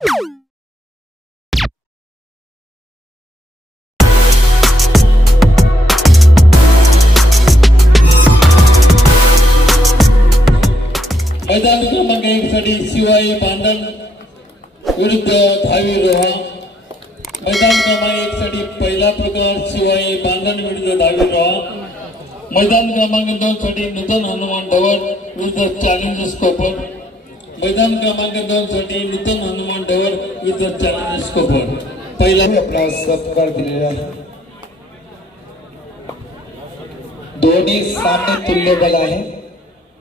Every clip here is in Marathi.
मैदान क्रमांक 1 साठी शिवाई बांधण विरुद्ध धावी रोहा। मैदान क्रमांक 1 साठी पहिला प्रकार शिवाई बांधण विरुद्ध धावी रोहा। मैदान क्रमांक 2 साठी नूतन हनुमान डवळ विरुद्ध चॅलेंजर्स कोपर। मैदान क्रमांक 2 साठी नूतन हनुमान डवळ विरुद्ध चॅलेंजर्स कोपर। पहिला आपला सत्कार दिलेला आहे। दोन्ही सामने तुल्यबल आहे।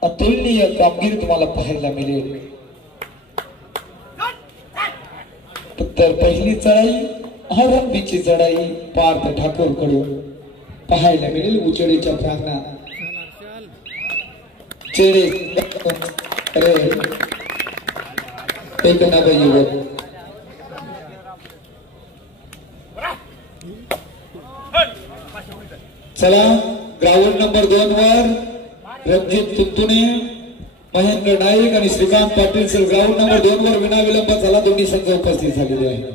अतुलनीय कामगिरी तुम्हाला पाहायला मिळेल। तर पहिली चढाई आरंभीची चढाई पार्थ ठाकूर कडून पाहायला मिळेल। उचडीच्या प्रांगणात चेडे एक नवयुवक चला ग्राउंड नंबर 2 वर रणजित तुंतुणे, महेंद्र नाईक आणि Shrikant Patil sir ground number 2 वर विनाविलंब चला दोन्ही संघ उपस्थित झालेले आहेत।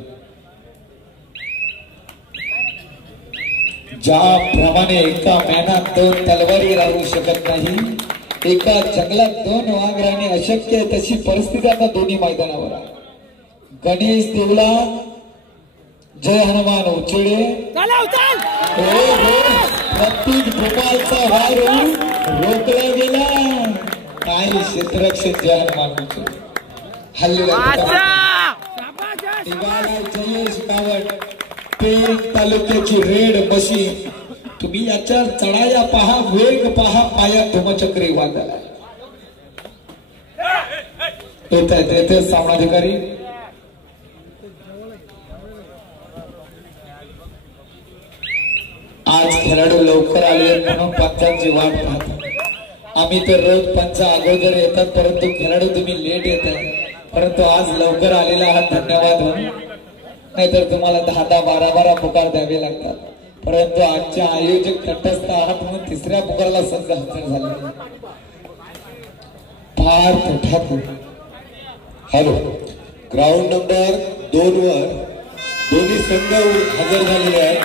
ज्याप्रमाणे एका मैदानात 2 तलवारी राहू शकत नाही, एका जंगलात 2 वाघ राहणे अशक्य आहे, तशी परिस्थिती आता दोन्ही मैदानावर आहे। गणेश देवला, जय हनुमान उचेडे, प्रत्येक भोपाळचा वारू रोखला गेला। काही क्षेत्ररक्षण जय हनुमान उचेडे जयेश गावट पेठ तालुक्याची रेड मशीन। तुम्ही याच्या चढाया पहा, वेग पहा, पायात धुमचक्री वाजायला येत आहेत। येथे सामनाधिकारी आज खेळाडू लवकर आले म्हणून पंचांची वाट पाहतात। आम्ही तर रोज पंच अगोदर येतात, परंतु खेळाडू तुम्ही लेट येतात, परंतु आज लवकर आलेला आहात, धन्यवाद हो। नाहीतर तुम्हाला 10-10, 12-12 पुकार द्यावे लागतात, परंतु आजचे आयोजक तटस्थ आहात म्हणून 3ऱ्या पुकाराला संघ हजर झाले। Parth Thakur hello, ground number 2 वर दोन्ही संघ हजर झालेले आहेत।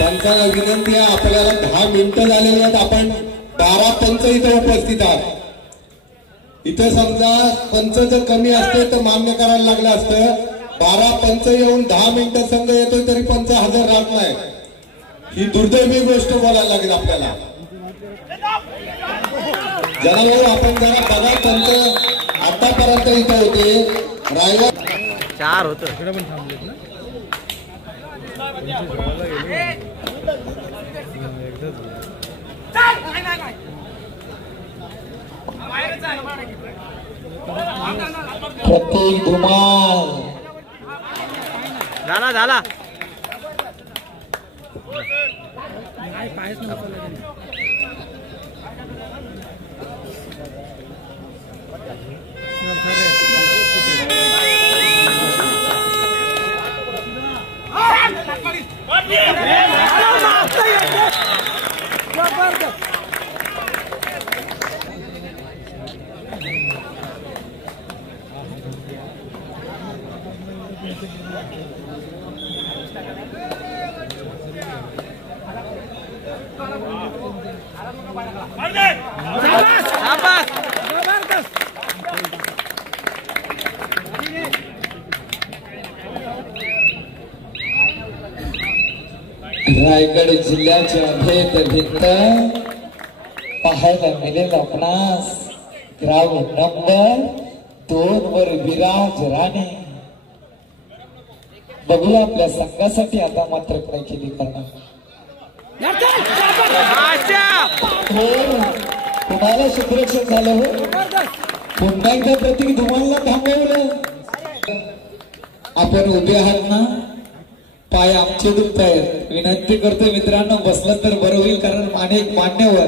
पंचाला विनंती आहे, आपल्याला 10 मिनिटं झालेली आहेत, आपण 12 पंच इथे उपस्थित आहात। इथे समजा पंच जर कमी असते तर मान्य करायला लागलं असतं। 12 पंच येऊन 10 मिनिटं संघ येतोय तरी पंच हजर राहत नाही, ही दुर्दैवी गोष्ट बोलायला लागेल आपल्याला। जरा भाऊ आपण जरा बघा, पंच आतापर्यंत इथे होते, रायगड 4 होतं इकडे पण थांबलेत ना। प्रत्येक धुमाल झाला रायगड जिल्ह्याच्या भेद भिंत पाहायला मिळेल आपणास। ग्राउंड नंबर 2 वर विराज राणे। बघूया आपल्या संघासाठी आता मात्र काय केली करणार। हो, तुम्हाला क्षेत्ररक्षण झालं हो, पुन्हा एकदा प्रत्येक धुमालला थांबवलं। आपण उभे आहात ना, पाय आमचे दुखत आहेत, विनंती करतो मित्रांनो बसलं तर बरं होईल, कारण अनेक मान्यवर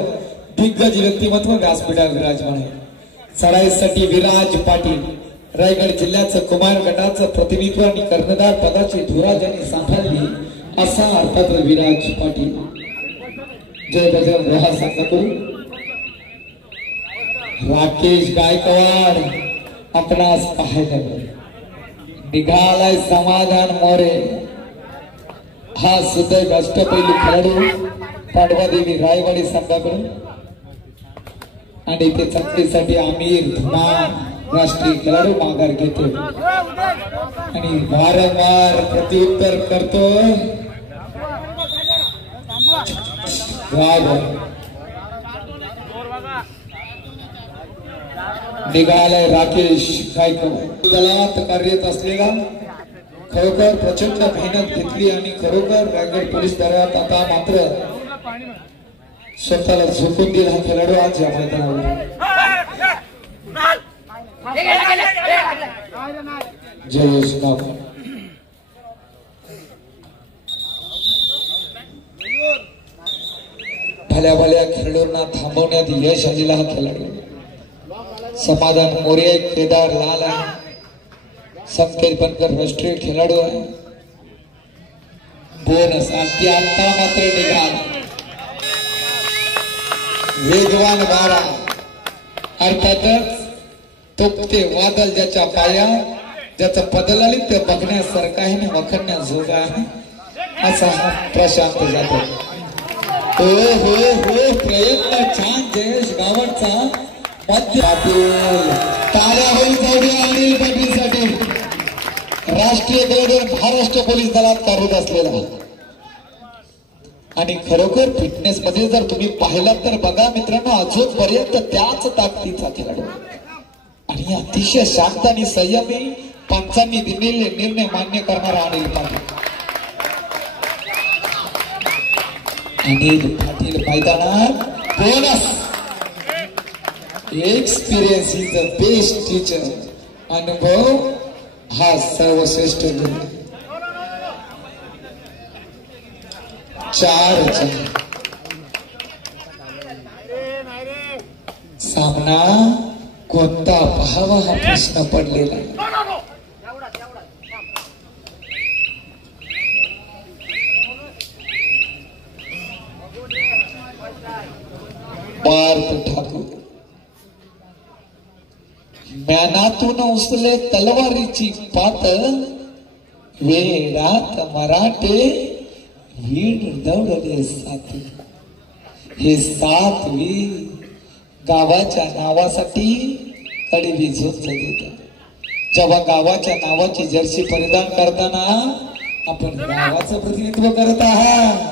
दिग्गज व्यक्तिमत्व व्यासपीठावर विराजमान आहे। चढाईसाठी विराज पाटील, रायगड जिल्ह्याचं कुमार गटाचं प्रतिनिधित्व आणि कर्णधार पदाची धुरा ज्यांनी सांभाळली असा अर्थात विराज पाटील। जय बजरंग रोहा संघातून राकेश गायकवाड आपणास पाहायला मिळेल। निघालाय समाधान मोरे, हा सुद्धा एक अष्टपैलू खेळाडू पांडवादेवी रायवाडी संघाकडून आणि ते चकलीसाठी आमिर धुमाळ राष्ट्रीय खेळाडू माघार घेतो आणि वारंवार प्रत्युत्तर करतोय निघालाय राकेश गायकवाड दलात कार्यरत असलेला खरोखर प्रचंड मेहनत घेतली आणि खरोखर रायगड पोलीस दलात आता मात्र स्वतःला झोकून दिला हा खेळाडू आज या मैदानावर जयेश गावकर भल्या भल्या खेळाडूंना थांबवण्यात यश आलेला हा खेळाडू समाधान मोरे केदार लाल आहे, संकेत बनकर राष्ट्रीय खेळाडू आहे. बोनस आणि आता मात्र निघाल वेगवान वारा अर्थातच तोपते वादळ ज्याच्या पायात ज्याचं बदल आले ते बघण्यासारखं आहे ना वखण्याजोगा आहे असा हा प्रशांत जाधव. हो हो हो प्रयत्न छान जयेश गावडचा मध्य ताऱ्या होईल जाऊया अनिल पाटीलसाठी राष्ट्रीय दल महाराष्ट्र पोलीस दलात कार्यरत असलेला आणि खरोखर फिटनेस मध्ये जर तुम्ही पाहिलात तर बघा मित्रांनो अजूनपर्यंत त्याच ताकदीचा खेळाडू आणि अतिशय शांत आणि संयमी पंचांनी दिलेले निर्णय मान्य करणारा अनिल पाटील. अनिल पाटील मैदानात bonus experience is the best teacher, अनुभव हा सर्वश्रेष्ठ गुरु. 4 सामना कोणता पाहावा हा प्रश्न पडलेला. पार्थ ठाकूर ज्ञानातून उचले तलवारीची पात वेळात मराठे वीड दौडले साथी. हे सातवी गावाच्या नावासाठी कडवी झोप देतात. जेव्हा गावाच्या नावाची जर्सी परिधान करताना आपण गावाचं प्रतिनिधित्व करत आहात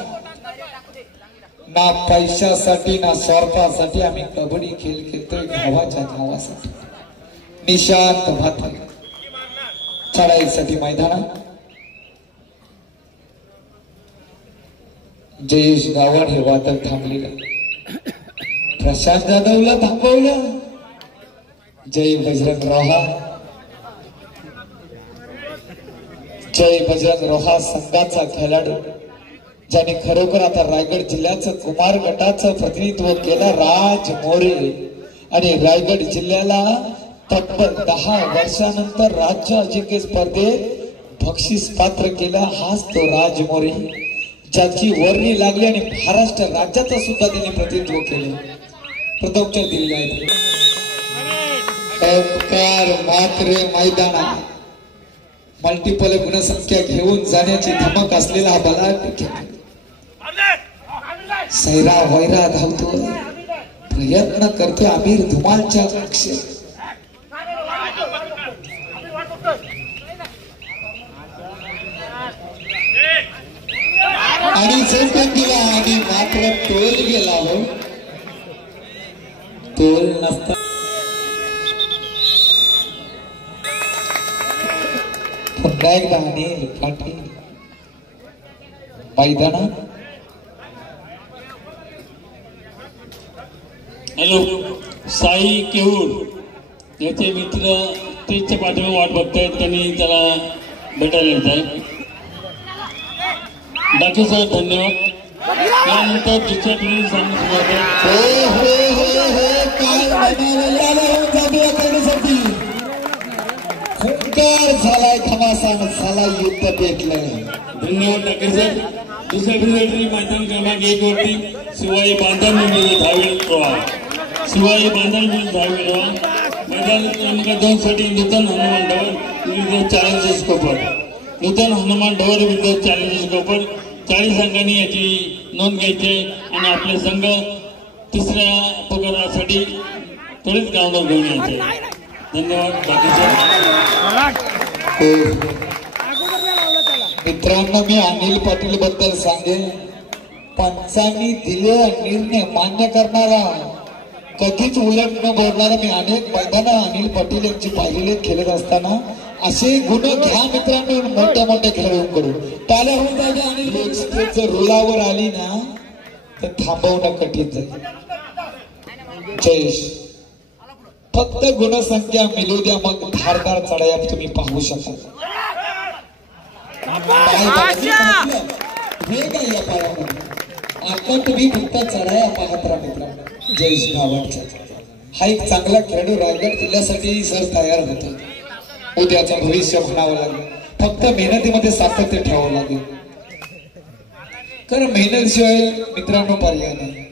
ना पैशासाठी ना स्वार्थासाठी. आम्ही कबड्डी खेळ खेळतोय गावाच्या नावासाठी. निशांत भाते चढाईसाठी मैदानात जयेश गावड हे वादळ थांबलेलं. प्रशांत जाधवला थांबवलं. जय बजरंग रोहा, जय बजरंग रोहा संघाचा खेळाडू ज्याने खरोखर आता रायगड जिल्ह्याचं कुमार गटाचं प्रतिनिधित्व केलं राज मोरे आणि रायगड जिल्ह्याला तब्बल 10 वर्षानंतर राज्य अजिंक्य स्पर्धेत बक्षीस पात्र केला. हाच तो राज मोरे ज्याची वर्णी लागली आणि महाराष्ट्र राज्याचं सुद्धा त्यांनी प्रतिनिधित्व केलं. प्रथमोपचार दिलेले आहेत. मात्र मैदानात मल्टिपल गुणसंख्या घेऊन जाण्याची धमक असलेला हा बलाढ्य सैरा वैरा धावतोय, प्रयत्न करतोय आमिर धुमाळच्या लक्ष. आणि चौकन दिला आणि मात्र तोल गेला. हो तोल नसता पुन्हा एकदा अनिल पाटील मैदानात. हॅलो साई केऊर याचे मित्र स्टेजच्या पाठीमागे वाट बघतायत, त्यांनी त्याला भेटायला येत आहेत. बाकी सर धन्यवाद. त्यानंतर दुसऱ्या पिढी झालाय घमासान झाला युद्ध पेटलंय. धन्यवाद टाके सर. दुसऱ्या पिढी मैदान क्रमांक 1 वरती शिवाई बांधण मिळून धावेल प्रवाह. शिवाई बांधण मिळून धावेल प्रवाह. मैदान क्रमांक 2 साठी नूतन हनुमान विरुद्ध चॅलेंजर्स कोपर, नूतन हनुमान ढोर विरुद्ध चॅलेंजर्स कोपर. 40 संघांनी याची नोंद घ्यायची आणि आपले संघ तिसऱ्या प्रकारासाठी त्वरित ग्राउंडवर घेऊन यायचे. धन्यवाद. बाकीचे मित्रांनो, मी अनिल पाटील बद्दल सांगेन, पंचांनी दिलेला निर्णय मान्य करणारा, कधीच उलट न बोलणारा. मी अनेक मैदानं अनिल पाटील यांची पाहिलेले खेळत असताना असे गुण घ्या मित्रांनो मोठ्या मोठ्या खेळाडूंकडून. टाळ्या होऊन जायच्या आणि स्टेज रुलावर आली ना तर थांबवणं कठीण जाईल. जयेश, फक्त गुणसंख्या मिळू द्या, मग धारदार चढाया तुम्ही पाहू शकाल. हे काय या पायामध्ये आता तुम्ही फक्त चढाया पाहत राहा मित्रांनो. जयेश गावाडचा हा एक चांगला खेळाडू रायगड जिल्ह्यासाठी सर तयार होतो. उद्याचं भविष्य म्हणावं लागेल, फक्त मेहनतीमध्ये सातत्य ठेवावं लागेल. कारण मेहनतीशिवाय मित्रांनो पर्याय नाही.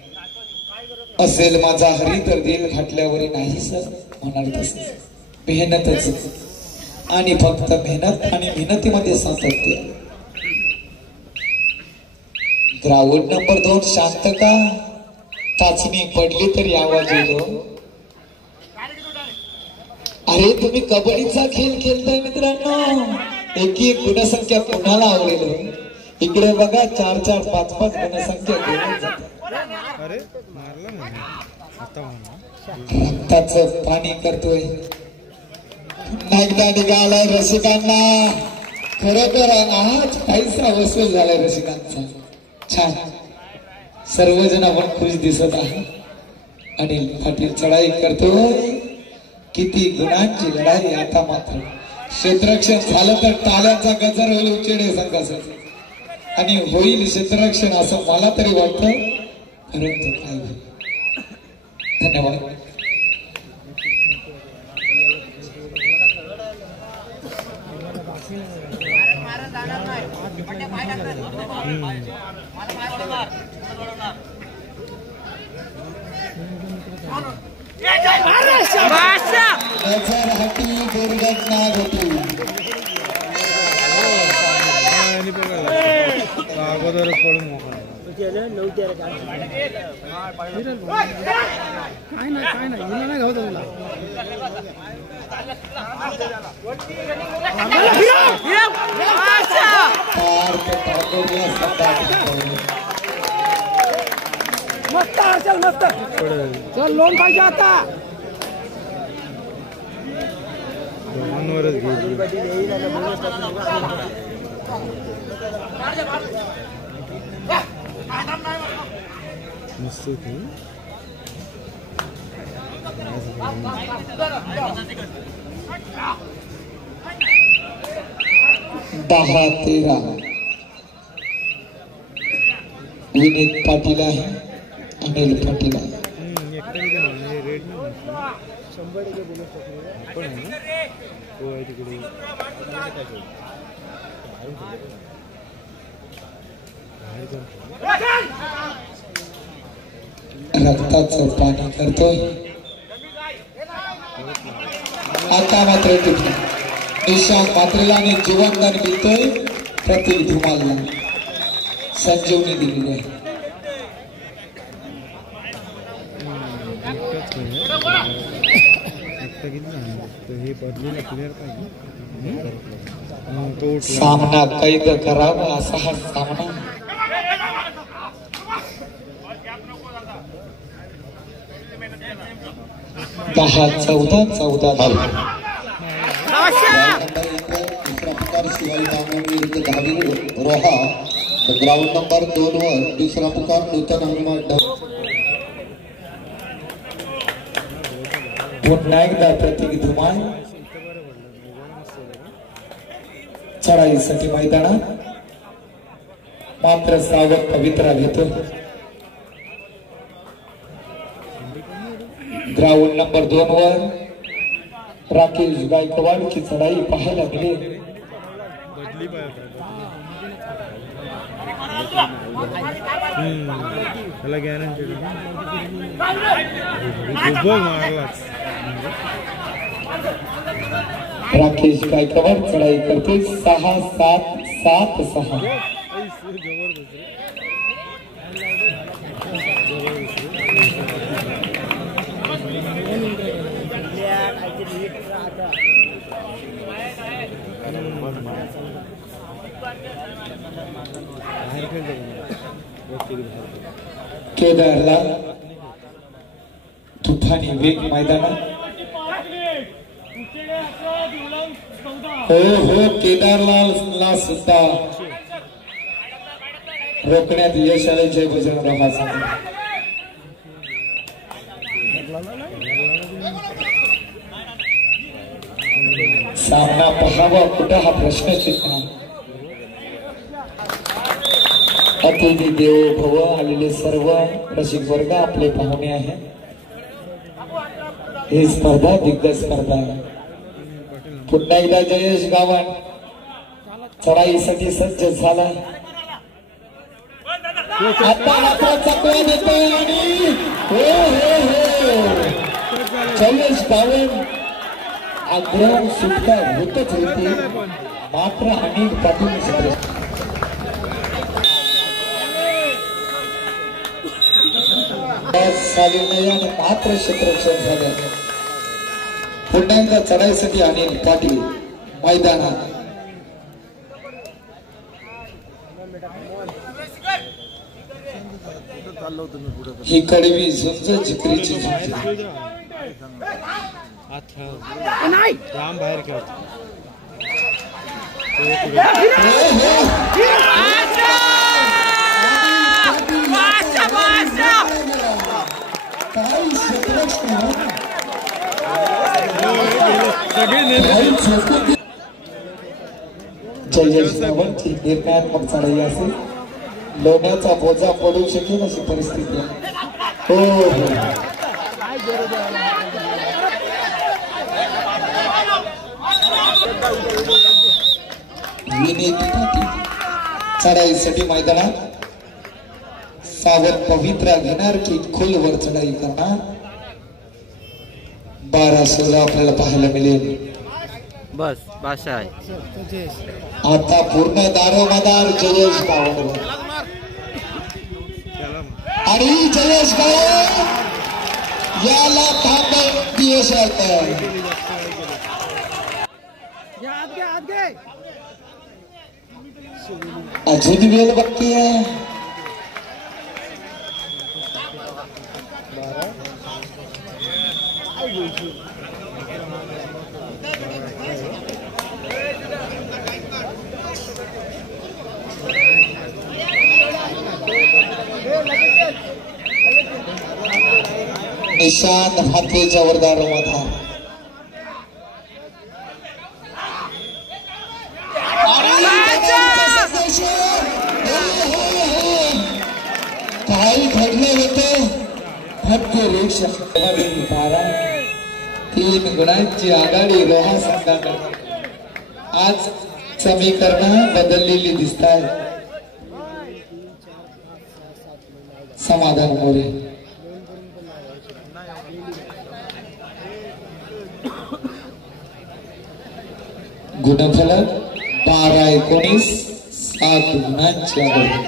असेल माझा हरी तर दिल घातल्यावर नाही सर होणार तसं. मेहनतच आणि फक्त मेहनत आणि मेहनतीमध्ये सातत्य. ग्राउंड नंबर 2 शांत का? चाचणी पडली तरी आवाज येतो. अरे तुम्ही कबड्डीचा खेळ खेळताय मित्रांनो, एक गुणसंख्या कोणाला आवडेल? इकडे बघा 4-4, 5-5 गुणसंख्या घेऊन जातात. रक्ताचं पाणी करतोय. एकदा निघालाय रसिकांना. खरोखर आज पैसा वसूल झालाय रसिकांचा. छान, सर्वजण आपण खुश दिसत आहे. अनिल पाटील चढाई करतोय. किती गुणांची लढाई. आता मात्र क्षेत्ररक्षण झालं तर टाळ्यांचा गजर होईल उच्चेडे संघासाठी आणि होईल क्षेत्ररक्षण असं मला तरी वाटतं. परंतु काय होईल? धन्यवाद. दुर्घटना घटी अगोदर पडून मोकळा काय नाही घावत तुला. मस्त चल, मस्त चल. लोन पाहिजे आता दोघांवरच घे. मस्त 10-13 विनीत पाटील आहे, अनिल पाटील आहे. रक्ताचं पाणी करतोय. आता मात्र तिथे निशांत मात्रेला आणि जीवनदान मिळतोय. प्रतीक धुमालला संजीवनी दिलेली आहे. सामना कैद करावा असा हा सामना. 10-14 दुसरा पुकार शिवाई बांगण विरुद्ध धावीर रोहा. ग्राउंड नंबर 2 वर दुसरा पुकार नूतन हनुमान ढोर. पुन्हा एकदा प्रतीक धुमाल चढाईसाठी मैदानात. मात्र सावध पवित्रा घेतो. ग्राउंड नंबर 2 वर राकेश गायकवाड की चढाई पाहायला मिळेल. त्याला गॅरंटी मारलाच राकेश गायकवाड चढाई करते 6-7-7-6. केदारला तुफानी वेग मैदानात. हो केदारला सुद्धा रोखण्यात यश आले. जय बजरंग हा सामना पहावा कुठं हा प्रश्नचिन्ह. अतिथी देवो भव आलेले सर्व रसिक वर्ग आपले पाहुणे आहे. ही स्पर्धा दिग्गज स्पर्धा आहे. पुन्हा एकदा जयेश गावण चढाईसाठी सज्ज झाला. आता चकवा देतोय आणि हो जयेश गावण आग्रह सुटका होतच होती. मात्र अनेक पाटील झाले नाही आणि मात्र क्षेत्ररक्षण झाले. पुन्हा एकदा चढाईसाठी अनिल पाटील मैदानात. ही कडवी झुंज जिकरीची झुंज बाहेर खेळ. जयेश गावणची निर्णयात्मक चढाई असेल. लोण्याचा बोजा पडू शकेल अशी परिस्थिती आहे. हो चढाईसाठी मैदानात सावर पवित्रा घेणार की खोलवर चढाई करणार. 12-16 आपल्याला पाहायला मिळेल. बस भाषा आहे. आता पूर्ण दारोमदार जयेश गावण आणि जयेश गावण याला थांबवून यश आहे. अजून वेळ बाकी आहे. निशांत हातेच्या वर दारोमदार. काही घडलं होतं. फक्त रेक्षा 3 गुणांची आघाडी रोहा संघाकडे. आज समीकरण बदललेली दिसत आहे. समाधान मोरे गुणफलक 12-19 7 गुणांची आघाडी.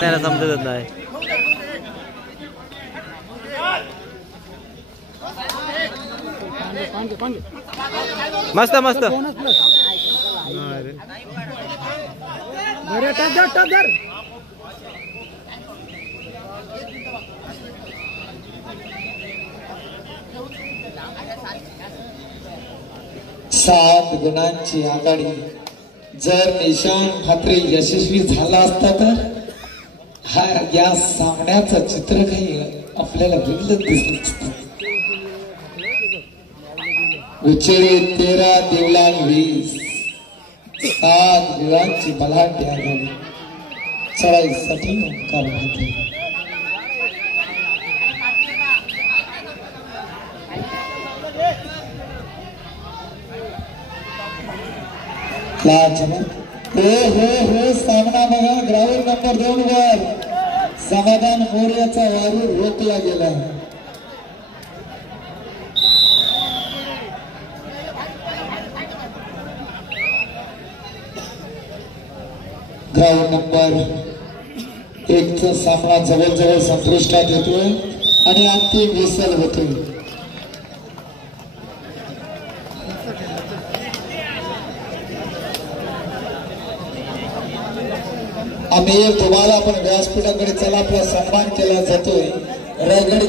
त्याला समजत नाही. मस्त मस्त. बरे टप धर. सात गुणांची आघाडी. जर निशांत म्हात्रे यशस्वी झाला असता तर हा या सामन्याचं चित्र काही आपल्याला वेगळंच दिसलं असतं. उचेरे 13 देवलाल 20 7 गुणांची बलाढ्य आघाडी. चढाईसाठी ओंकार म्हात्रे. हो सामना बघा. ग्राउंड नंबर 2 वर समाधान मोर्याचा वारू रोखला गेला. ग्राउंड नंबर 1 चा सामना जवळजवळ संपुष्टात येतोय आणि अंतिम विसल होतोय. आम्ही तुम्हाला पण व्यासपीठाकडे चला आपला सन्मान केला जातोय. रायगड